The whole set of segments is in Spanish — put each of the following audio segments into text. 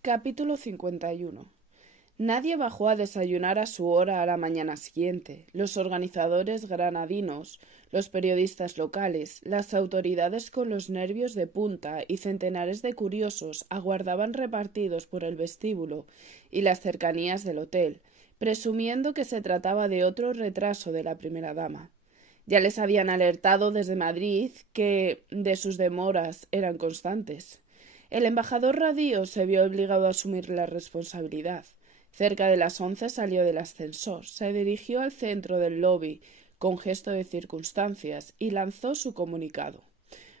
Capítulo 51. Nadie bajó a desayunar a su hora a la mañana siguiente. Los organizadores granadinos, los periodistas locales, las autoridades con los nervios de punta y centenares de curiosos aguardaban repartidos por el vestíbulo y las cercanías del hotel, presumiendo que se trataba de otro retraso de la primera dama. Ya les habían alertado desde Madrid que de sus demoras eran constantes. El embajador Radío se vio obligado a asumir la responsabilidad. Cerca de las 11 salió del ascensor, se dirigió al centro del lobby con gesto de circunstancias y lanzó su comunicado.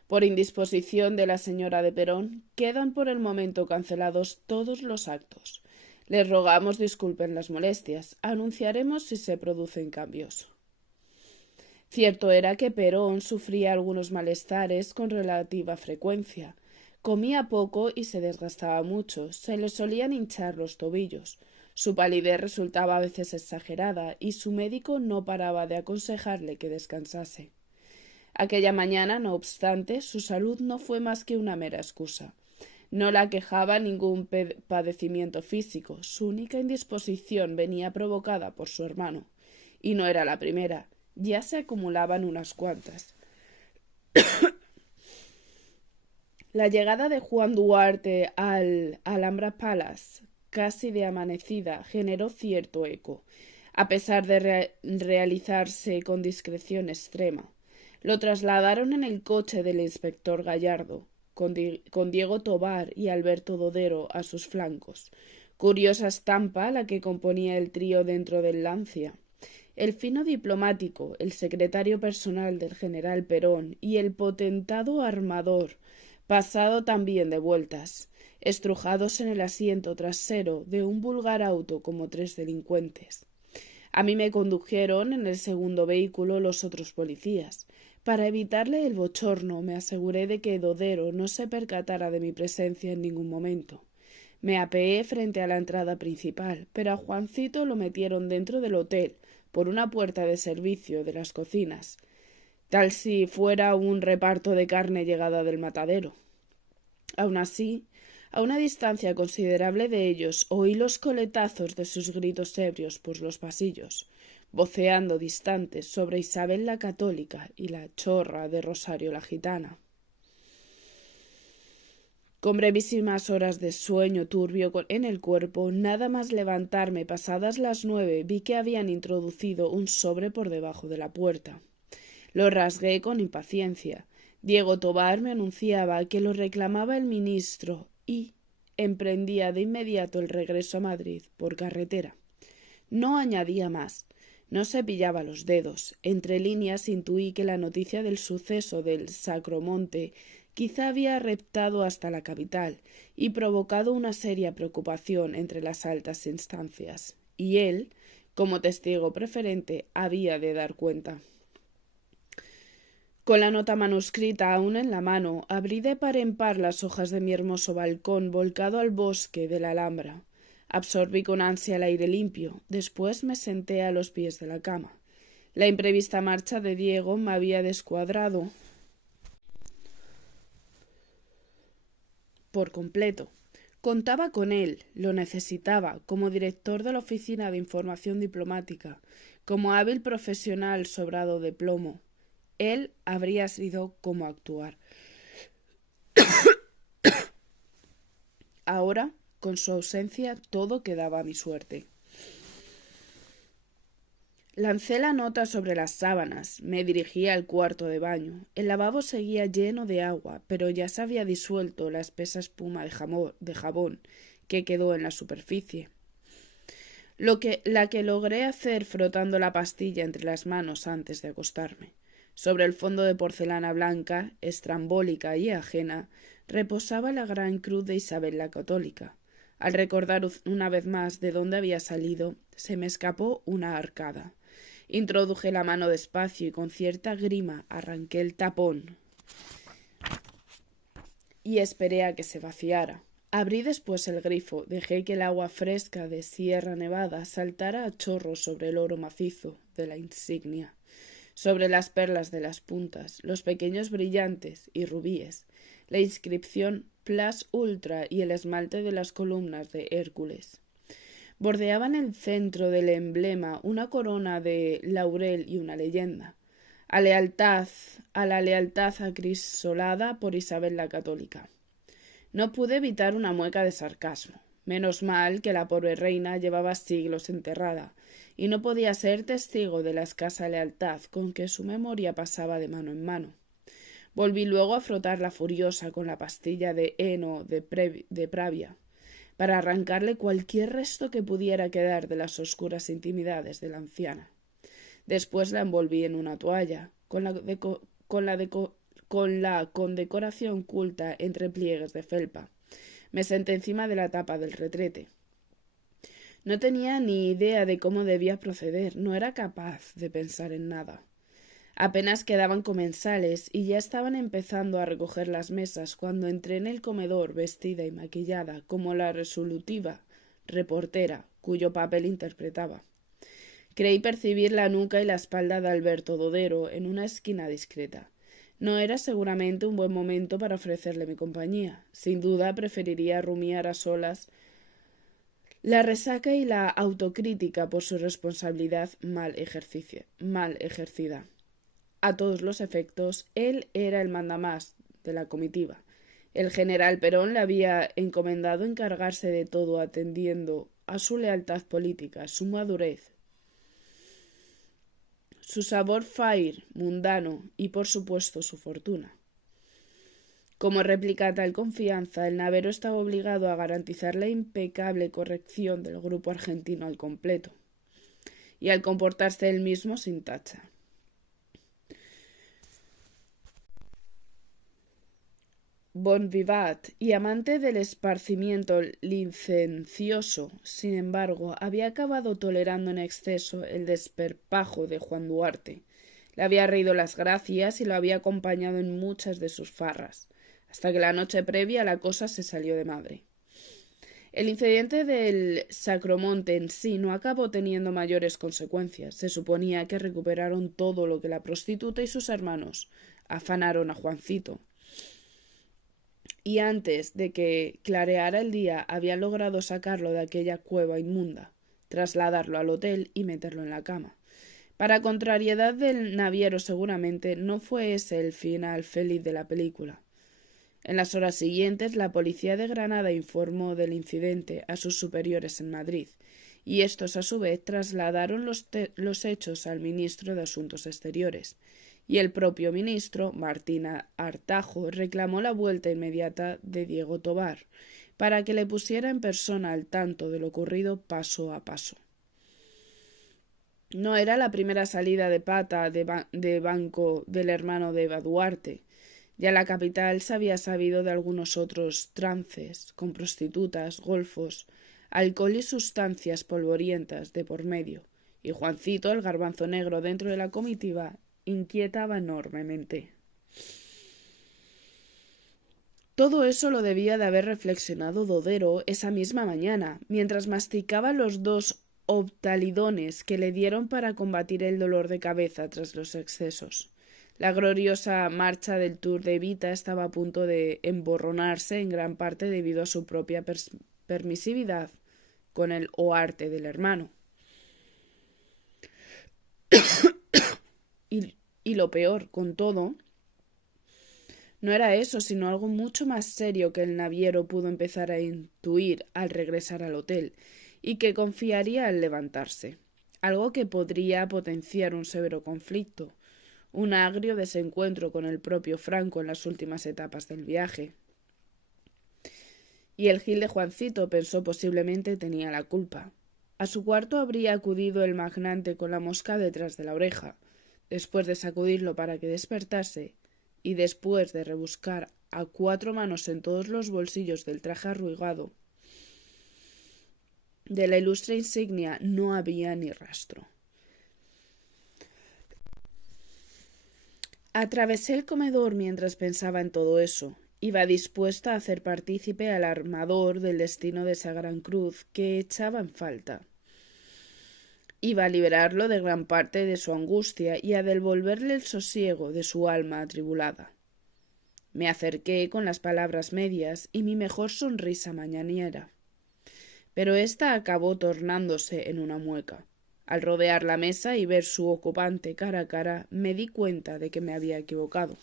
Por indisposición de la señora de Perón, quedan por el momento cancelados todos los actos. Les rogamos disculpen las molestias. Anunciaremos si se producen cambios. Cierto era que Perón sufría algunos malestares con relativa frecuencia. Comía poco y se desgastaba mucho, se le solían hinchar los tobillos. Su palidez resultaba a veces exagerada y su médico no paraba de aconsejarle que descansase. Aquella mañana, no obstante, su salud no fue más que una mera excusa. No la quejaba ningún padecimiento físico, su única indisposición venía provocada por su hermano. Y no era la primera, ya se acumulaban unas cuantas. La llegada de Juan Duarte al Alhambra Palace, casi de amanecida, generó cierto eco, a pesar de realizarse con discreción extrema. Lo trasladaron en el coche del inspector Gallardo, con Diego Tobar y Alberto Dodero a sus flancos. Curiosa estampa la que componía el trío dentro del Lancia. El fino diplomático, el secretario personal del general Perón y el potentado armador, pasado también de vueltas, estrujados en el asiento trasero de un vulgar auto como tres delincuentes. A mí me condujeron en el segundo vehículo los otros policías. Para evitarle el bochorno me aseguré de que Dodero no se percatara de mi presencia en ningún momento. Me apeé frente a la entrada principal, pero a Juancito lo metieron dentro del hotel, por una puerta de servicio de las cocinas, tal si fuera un reparto de carne llegada del matadero. Aun así, a una distancia considerable de ellos, oí los coletazos de sus gritos ebrios por los pasillos, voceando distantes sobre Isabel la Católica y la chorra de Rosario la Gitana. Con brevísimas horas de sueño turbio en el cuerpo, nada más levantarme pasadas las 9, vi que habían introducido un sobre por debajo de la puerta. Lo rasgué con impaciencia. Diego Tobar me anunciaba que lo reclamaba el ministro y emprendía de inmediato el regreso a Madrid por carretera. No añadía más. No se pillaba los dedos. Entre líneas intuí que la noticia del suceso del Sacromonte quizá había reptado hasta la capital y provocado una seria preocupación entre las altas instancias, y él, como testigo preferente, había de dar cuenta. Con la nota manuscrita aún en la mano, abrí de par en par las hojas de mi hermoso balcón volcado al bosque de la Alhambra. Absorbí con ansia el aire limpio. Después me senté a los pies de la cama. La imprevista marcha de Diego me había descuadrado por completo. Contaba con él, lo necesitaba, como director de la Oficina de Información Diplomática, como hábil profesional sobrado de plomo. Él habría sido cómo actuar. Ahora, con su ausencia, todo quedaba a mi suerte. Lancé la nota sobre las sábanas, me dirigí al cuarto de baño. El lavabo seguía lleno de agua, pero ya se había disuelto la espesa espuma de jabón que quedó en la superficie. La que logré hacer frotando la pastilla entre las manos antes de acostarme. Sobre el fondo de porcelana blanca, estrambólica y ajena, reposaba la gran cruz de Isabel la Católica. Al recordar una vez más de dónde había salido, se me escapó una arcada. Introduje la mano despacio y con cierta grima arranqué el tapón y esperé a que se vaciara. Abrí después el grifo, dejé que el agua fresca de Sierra Nevada saltara a chorros sobre el oro macizo de la insignia, sobre las perlas de las puntas, los pequeños brillantes y rubíes, la inscripción Plus Ultra y el esmalte de las columnas de Hércules. Bordeaban el centro del emblema una corona de laurel y una leyenda. A la lealtad acrisolada por Isabel la Católica. No pude evitar una mueca de sarcasmo. Menos mal que la pobre reina llevaba siglos enterrada, y no podía ser testigo de la escasa lealtad con que su memoria pasaba de mano en mano. Volví luego a frotarla furiosa con la pastilla de heno de Pravia, para arrancarle cualquier resto que pudiera quedar de las oscuras intimidades de la anciana. Después la envolví en una toalla, con la condecoración culta entre pliegues de felpa. Me senté encima de la tapa del retrete. No tenía ni idea de cómo debía proceder, no era capaz de pensar en nada. Apenas quedaban comensales y ya estaban empezando a recoger las mesas cuando entré en el comedor vestida y maquillada como la resolutiva reportera cuyo papel interpretaba. Creí percibir la nuca y la espalda de Alberto Dodero en una esquina discreta. No era seguramente un buen momento para ofrecerle mi compañía. Sin duda preferiría rumiar a solas la resaca y la autocrítica por su responsabilidad mal ejercida. A todos los efectos, él era el mandamás de la comitiva. El general Perón le había encomendado encargarse de todo atendiendo a su lealtad política, su madurez, su sabor fair, mundano y, por supuesto, su fortuna. Como réplica a tal confianza, el navero estaba obligado a garantizar la impecable corrección del grupo argentino al completo, y al comportarse él mismo sin tacha. Bon vivant y amante del esparcimiento licencioso, sin embargo, había acabado tolerando en exceso el desparpajo de Juan Duarte. Le había reído las gracias y lo había acompañado en muchas de sus farras, hasta que la noche previa la cosa se salió de madre. El incidente del Sacromonte en sí no acabó teniendo mayores consecuencias. Se suponía que recuperaron todo lo que la prostituta y sus hermanos afanaron a Juancito, y antes de que clareara el día habían logrado sacarlo de aquella cueva inmunda, trasladarlo al hotel y meterlo en la cama. Para contrariedad del naviero seguramente no fue ese el final feliz de la película. En las horas siguientes la policía de Granada informó del incidente a sus superiores en Madrid, y estos a su vez trasladaron los hechos al ministro de Asuntos Exteriores, y el propio ministro, Martín Artajo, reclamó la vuelta inmediata de Diego Tobar, para que le pusiera en persona al tanto de lo ocurrido paso a paso. No era la primera salida de pata de banco del hermano de Eva Duarte. Ya la capital se había sabido de algunos otros trances, con prostitutas, golfos, alcohol y sustancias polvorientas de por medio, y Juancito, el garbanzo negro dentro de la comitiva, inquietaba enormemente. Todo eso lo debía de haber reflexionado Dodero esa misma mañana, mientras masticaba los 2 optalidones que le dieron para combatir el dolor de cabeza tras los excesos. La gloriosa marcha del Tour de Evita estaba a punto de emborronarse en gran parte debido a su propia permisividad con el arte del hermano. Y lo peor, con todo, no era eso, sino algo mucho más serio que el naviero pudo empezar a intuir al regresar al hotel, y que confiaría al levantarse. Algo que podría potenciar un severo conflicto, un agrio desencuentro con el propio Franco en las últimas etapas del viaje. Y el gil de Juancito pensó posiblemente tenía la culpa. A su cuarto habría acudido el magnate con la mosca detrás de la oreja, después de sacudirlo para que despertase, y después de rebuscar a 4 manos en todos los bolsillos del traje arrugado de la ilustre insignia, no había ni rastro. Atravesé el comedor mientras pensaba en todo eso. Iba dispuesta a hacer partícipe al armador del destino de esa gran cruz que echaba en falta. Iba a liberarlo de gran parte de su angustia y a devolverle el sosiego de su alma atribulada. Me acerqué con las palabras medias y mi mejor sonrisa mañanera. Pero ésta acabó tornándose en una mueca. Al rodear la mesa y ver su ocupante cara a cara, me di cuenta de que me había equivocado.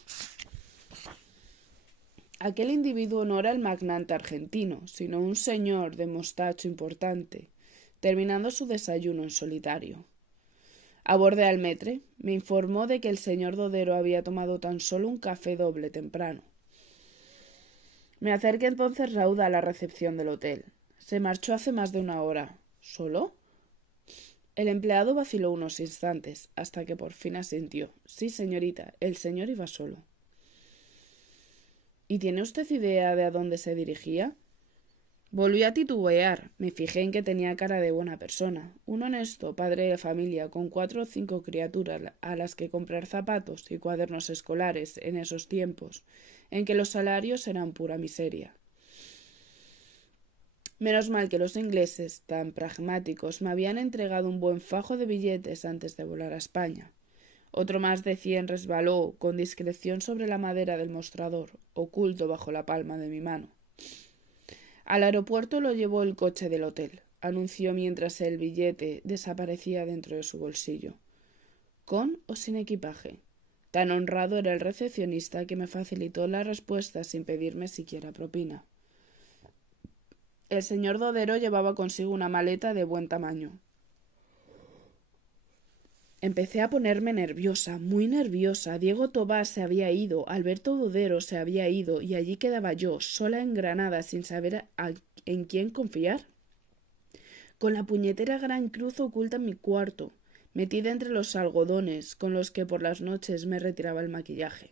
Aquel individuo no era el magnate argentino, sino un señor de mostacho importante, terminando su desayuno en solitario. Abordé al maître, me informó de que el señor Dodero había tomado tan solo un café doble temprano. Me acerqué entonces rauda a la recepción del hotel. Se marchó hace más de una hora. ¿Solo? El empleado vaciló unos instantes, hasta que por fin asintió. Sí, señorita, el señor iba solo. ¿Y tiene usted idea de a dónde se dirigía? Volví a titubear. Me fijé en que tenía cara de buena persona. Un honesto padre de familia con 4 o 5 criaturas a las que comprar zapatos y cuadernos escolares en esos tiempos, en que los salarios eran pura miseria. Menos mal que los ingleses, tan pragmáticos, me habían entregado un buen fajo de billetes antes de volar a España. Otro más de 100 resbaló con discreción sobre la madera del mostrador, oculto bajo la palma de mi mano. Al aeropuerto lo llevó el coche del hotel, anunció mientras el billete desaparecía dentro de su bolsillo. ¿Con o sin equipaje? Tan honrado era el recepcionista que me facilitó la respuesta sin pedirme siquiera propina. El señor Dodero llevaba consigo una maleta de buen tamaño. Empecé a ponerme nerviosa, muy nerviosa. Diego Tobás se había ido, Alberto Dodero se había ido, y allí quedaba yo, sola en Granada, sin saber en quién confiar. Con la puñetera gran cruz oculta en mi cuarto, metida entre los algodones con los que por las noches me retiraba el maquillaje.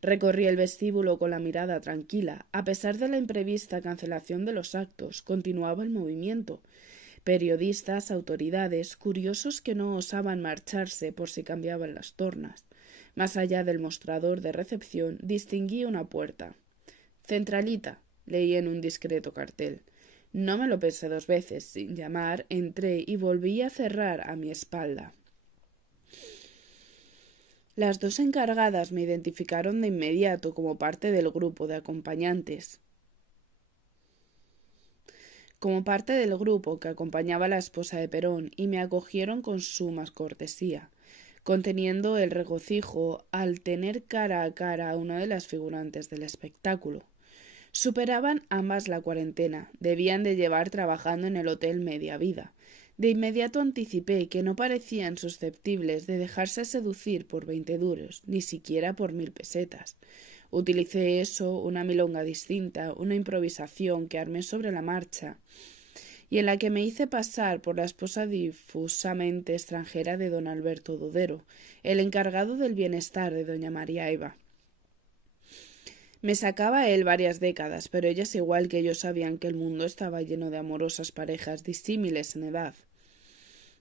Recorrí el vestíbulo con la mirada tranquila. A pesar de la imprevista cancelación de los actos, continuaba el movimiento. Periodistas, autoridades, curiosos que no osaban marcharse por si cambiaban las tornas. Más allá del mostrador de recepción distinguí una puerta. «Centralita», leí en un discreto cartel. No me lo pensé 2 veces. Sin llamar, entré y volví a cerrar a mi espalda. Las 2 encargadas me identificaron de inmediato como parte del grupo de acompañantes. Como parte del grupo que acompañaba a la esposa de Perón, y me acogieron con suma cortesía, conteniendo el regocijo al tener cara a cara a una de las figurantes del espectáculo. Superaban ambas la cuarentena, debían de llevar trabajando en el hotel media vida. De inmediato anticipé que no parecían susceptibles de dejarse seducir por 20 duros, ni siquiera por 1000 pesetas. Utilicé eso, una milonga distinta, una improvisación que armé sobre la marcha, y en la que me hice pasar por la esposa difusamente extranjera de don Alberto Dodero, el encargado del bienestar de doña María Eva. Me sacaba él varias décadas, pero ellas igual que yo sabían que el mundo estaba lleno de amorosas parejas disímiles en edad.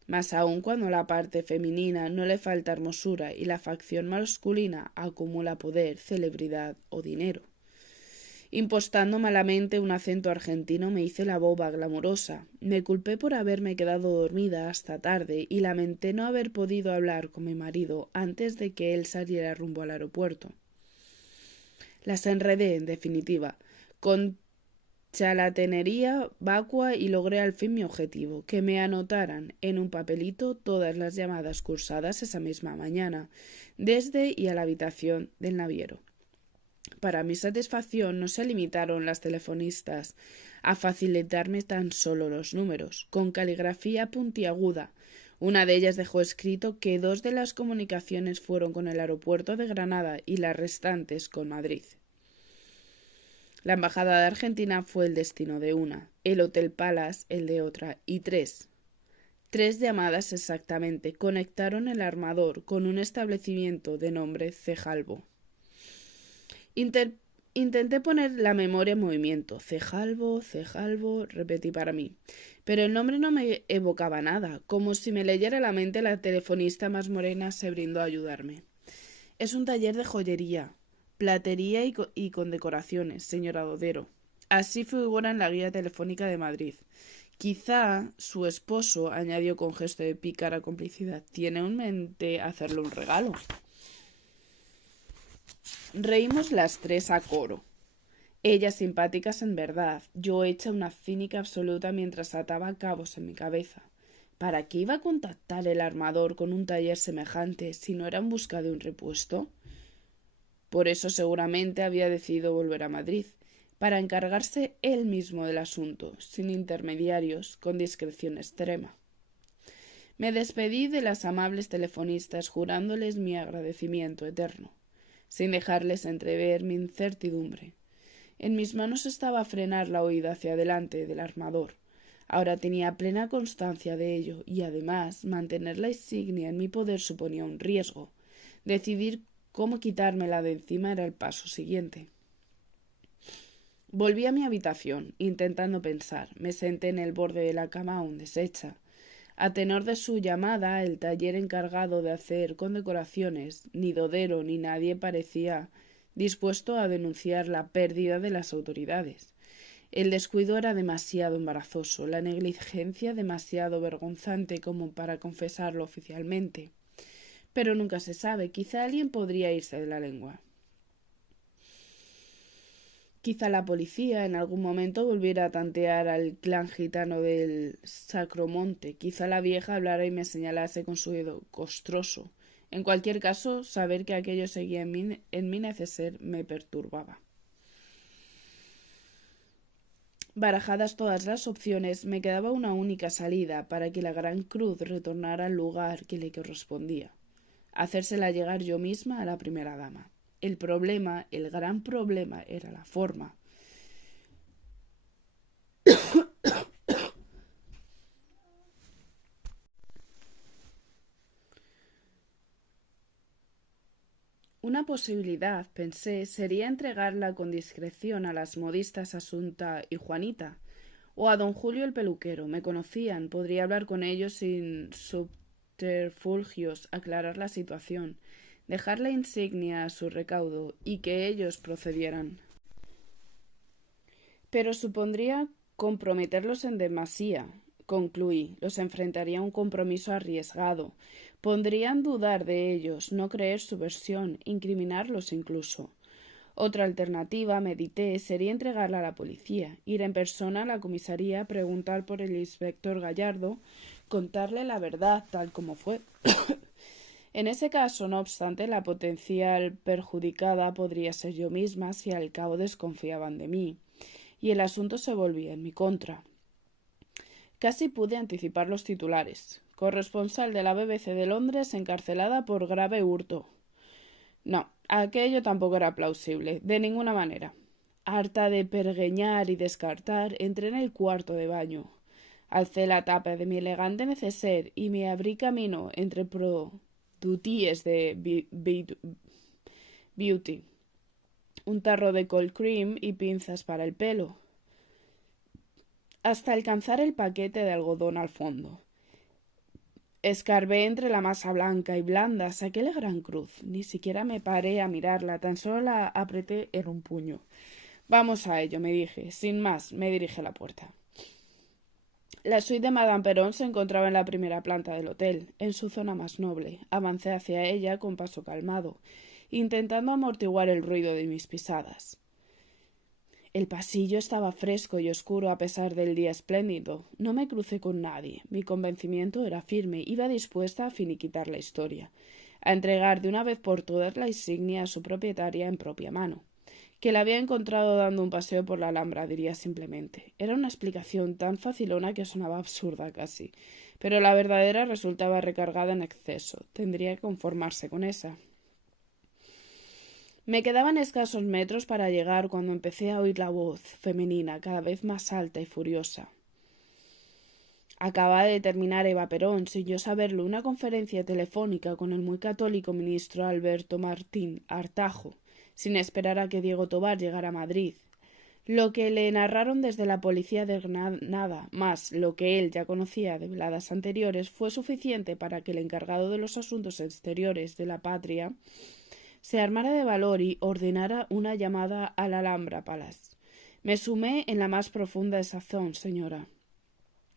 Más aún cuando a la parte femenina no le falta hermosura y la facción masculina acumula poder, celebridad o dinero. Impostando malamente un acento argentino me hice la boba glamurosa. Me culpé por haberme quedado dormida hasta tarde y lamenté no haber podido hablar con mi marido antes de que él saliera rumbo al aeropuerto. Las enredé, en definitiva, con charlatanería vacua y logré al fin mi objetivo, que me anotaran en un papelito todas las llamadas cursadas esa misma mañana, desde y a la habitación del naviero. Para mi satisfacción no se limitaron las telefonistas a facilitarme tan solo los números, con caligrafía puntiaguda. Una de ellas dejó escrito que 2 de las comunicaciones fueron con el aeropuerto de Granada y las restantes con Madrid. La embajada de Argentina fue el destino de una, el Hotel Palace el de otra, y 3 llamadas exactamente conectaron el armador con un establecimiento de nombre Cejalbo. Intenté poner la memoria en movimiento. Cejalbo, repetí para mí. Pero el nombre no me evocaba nada. Como si me leyera la mente, la telefonista más morena se brindó a ayudarme. Es un taller de joyería, platería y condecoraciones, señora Dodero. Así figura en la guía telefónica de Madrid. Quizá su esposo, añadió con gesto de pícara complicidad, tiene en mente hacerle un regalo. Reímos las tres a coro. Ellas simpáticas en verdad, yo hecha una cínica absoluta mientras ataba cabos en mi cabeza. ¿Para qué iba a contactar el armador con un taller semejante si no era en busca de un repuesto? Por eso seguramente había decidido volver a Madrid, para encargarse él mismo del asunto, sin intermediarios, con discreción extrema. Me despedí de las amables telefonistas jurándoles mi agradecimiento eterno, sin dejarles entrever mi incertidumbre. En mis manos estaba frenar la huida hacia adelante del armador. Ahora tenía plena constancia de ello, y además mantener la insignia en mi poder suponía un riesgo. Decidir cómo quitármela de encima era el paso siguiente. Volví a mi habitación, intentando pensar. Me senté en el borde de la cama aún deshecha. A tenor de su llamada, el taller encargado de hacer condecoraciones, ni Dodero ni nadie parecía dispuesto a denunciar la pérdida de las autoridades. El descuido era demasiado embarazoso, la negligencia demasiado vergonzante como para confesarlo oficialmente. Pero nunca se sabe, quizá alguien podría irse de la lengua. Quizá la policía en algún momento volviera a tantear al clan gitano del Sacromonte. Quizá la vieja hablara y me señalase con su dedo costroso. En cualquier caso, saber que aquello seguía en mi neceser me perturbaba. Barajadas todas las opciones, me quedaba una única salida para que la gran cruz retornara al lugar que le correspondía. Hacérsela llegar yo misma a la primera dama. El problema, el gran problema, era la forma. Una posibilidad, pensé, sería entregarla con discreción a las modistas Asunta y Juanita, o a don Julio el peluquero. Me conocían, podría hablar con ellos sin subterfugios, aclarar la situación, dejar la insignia a su recaudo y que ellos procedieran. Pero supondría comprometerlos en demasía, concluí. Los enfrentaría a un compromiso arriesgado. Pondrían dudar de ellos, no creer su versión, incriminarlos incluso. Otra alternativa, medité, sería entregarla a la policía, ir en persona a la comisaría, preguntar por el inspector Gallardo, contarle la verdad tal como fue. En ese caso, no obstante, la potencial perjudicada podría ser yo misma si al cabo desconfiaban de mí, y el asunto se volvía en mi contra. Casi pude anticipar los titulares. Corresponsal de la BBC de Londres encarcelada por grave hurto. No, aquello tampoco era plausible, de ninguna manera. Harta de pergeñar y descartar, entré en el cuarto de baño. Alcé la tapa de mi elegante neceser y me abrí camino entre produties de beauty, un tarro de cold cream y pinzas para el pelo, hasta alcanzar el paquete de algodón al fondo. Escarbé entre la masa blanca y blanda, saqué la gran cruz. Ni siquiera me paré a mirarla, tan solo la apreté en un puño. Vamos a ello, me dije. Sin más, me dirigí a la puerta. La suite de Madame Perón se encontraba en la primera planta del hotel, en su zona más noble. Avancé hacia ella con paso calmado, intentando amortiguar el ruido de mis pisadas. El pasillo estaba fresco y oscuro a pesar del día espléndido. No me crucé con nadie. Mi convencimiento era firme. Iba dispuesta a finiquitar la historia, a entregar de una vez por todas la insignia a su propietaria en propia mano. Que la había encontrado dando un paseo por la Alhambra, diría simplemente. Era una explicación tan facilona que sonaba absurda casi, pero la verdadera resultaba recargada en exceso. Tendría que conformarse con esa. Me quedaban escasos metros para llegar cuando empecé a oír la voz femenina, cada vez más alta y furiosa. Acababa de terminar Eva Perón, sin yo saberlo, una conferencia telefónica con el muy católico ministro Alberto Martín Artajo, sin esperar a que Diego Tobar llegara a Madrid. Lo que le narraron desde la policía de Granada, más lo que él ya conocía de veladas anteriores, fue suficiente para que el encargado de los asuntos exteriores de la patria se armara de valor y ordenara una llamada al Alhambra Palace. Me sumé en la más profunda desazón, señora.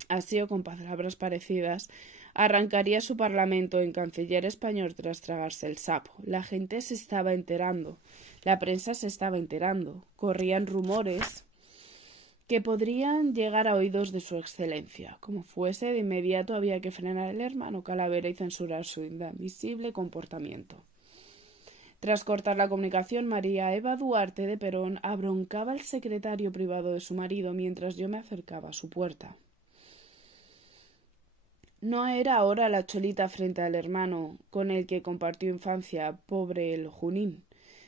Así o con palabras parecidas, arrancaría su parlamento en canciller español tras tragarse el sapo. La gente se estaba enterando, la prensa se estaba enterando, corrían rumores que podrían llegar a oídos de su excelencia. Como fuese, de inmediato había que frenar al hermano Calavera y censurar su inadmisible comportamiento. Tras cortar la comunicación, María Eva Duarte de Perón abroncaba al secretario privado de su marido mientras yo me acercaba a su puerta. No era ahora la cholita frente al hermano con el que compartió infancia, pobre el Junín.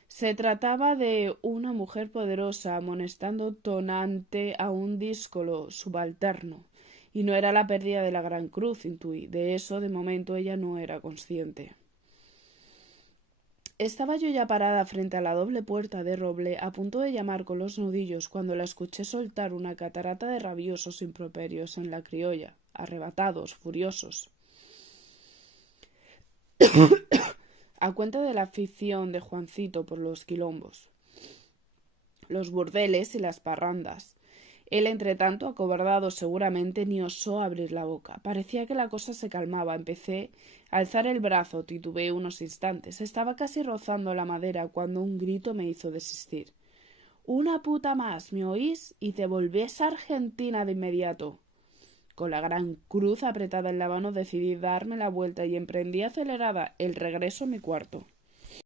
Se trataba de una mujer poderosa amonestando tonante a un díscolo subalterno, y no era la pérdida de la Gran Cruz, intuí. De eso, de momento, ella no era consciente. Estaba yo ya parada frente a la doble puerta de roble, a punto de llamar con los nudillos, cuando la escuché soltar una catarata de rabiosos improperios en la criolla, arrebatados, furiosos, a cuenta de la afición de Juancito por los quilombos, los burdeles y las parrandas. Él, entretanto, acobardado seguramente, ni osó abrir la boca. Parecía que la cosa se calmaba. Empecé a alzar el brazo, titubeé unos instantes. Estaba casi rozando la madera cuando un grito me hizo desistir. «Una puta más, ¿me oís? Y te volvés a Argentina de inmediato». Con la Gran Cruz apretada en la mano decidí darme la vuelta y emprendí acelerada el regreso a mi cuarto.